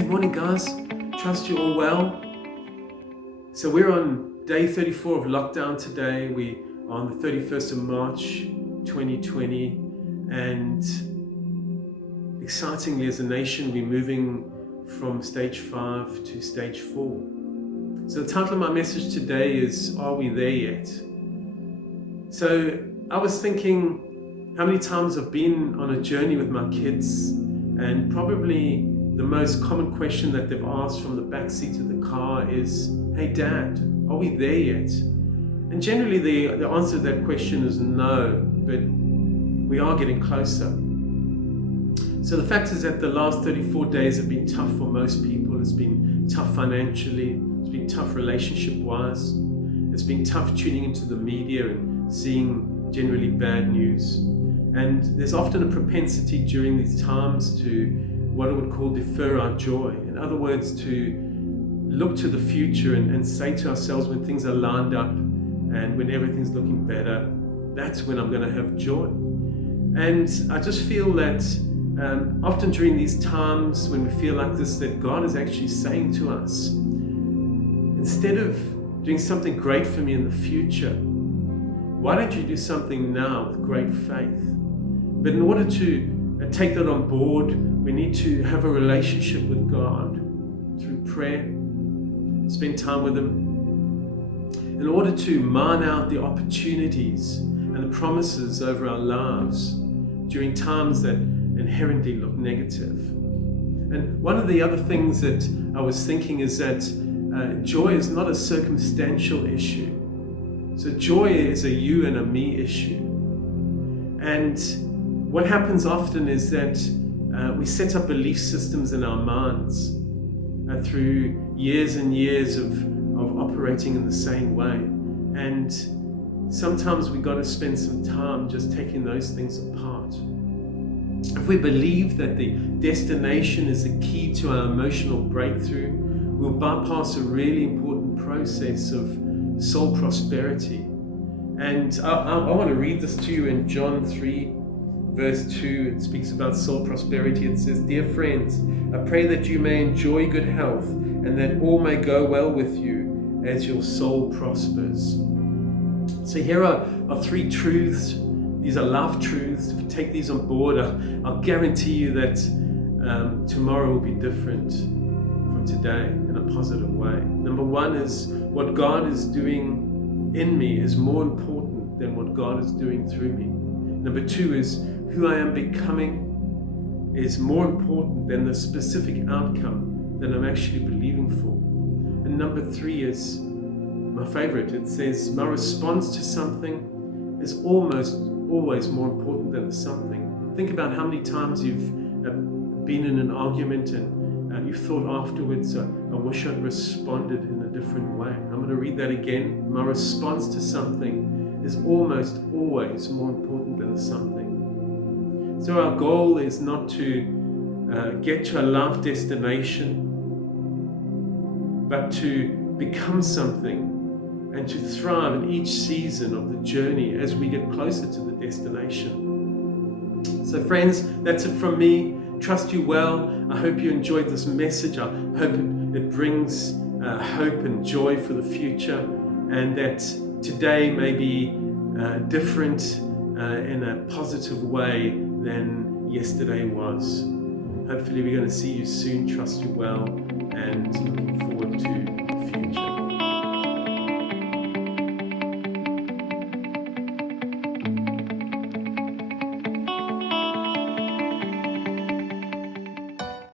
Hey, morning guys. Trust you all well. So we're on day 34 of lockdown today. We are on the 31st of March 2020, and excitingly as a nation we're moving from stage 5 to stage 4. So the title of my message today is, Are We There Yet? So I was thinking how many times I've been on a journey with my kids, and probably the most common question that they've asked from the back seat of the car is, hey Dad, are we there yet? And generally the answer to that question is no, but we are getting closer. So the fact is that the last 34 days have been tough for most people. It's been tough financially, it's been tough relationship-wise, it's been tough tuning into the media and seeing generally bad news. And there's often a propensity during these times to what I would call defer our joy. In other words, to look to the future and say to ourselves, when things are lined up and when everything's looking better, that's when I'm going to have joy. And I just feel that often during these times when we feel like this, that God is actually saying to us, instead of doing something great for me in the future, why don't you do something now with great faith? But in order to take that on board, we need to have a relationship with God through prayer, spend time with Him, in order to mine out the opportunities and the promises over our lives during times that inherently look negative. And one of the other things that I was thinking is that joy is not a circumstantial issue. So joy is a you and a me issue. And what happens often is that we set up belief systems in our minds through years and years of operating in the same way. And sometimes we got to spend some time just taking those things apart. If we believe that the destination is the key to our emotional breakthrough, we'll bypass a really important process of soul prosperity. And I want to read this to you in John 3, verse 2. It speaks about soul prosperity. It says, Dear friends, I pray that you may enjoy good health and that all may go well with you as your soul prospers. So here are three truths. These are life truths. If you take these on board, I'll guarantee you that tomorrow will be different from today in a positive way. Number one is, what God is doing in me is more important than what God is doing through me. Number two is, who I am becoming is more important than the specific outcome that I'm actually believing for. And number three is my favorite. It says, my response to something is almost always more important than the something. Think about how many times you've been in an argument and you thought afterwards, I wish I'd responded in a different way. I'm going to read that again. My response to something is almost always more important than the something. So our goal is not to get to a life destination, but to become something and to thrive in each season of the journey as we get closer to the destination. So friends, that's it from me. Trust you well. I hope you enjoyed this message. I hope it brings hope and joy for the future, and that today may be different in a positive way than yesterday was. Hopefully we're going to see you soon. Trust you well, and looking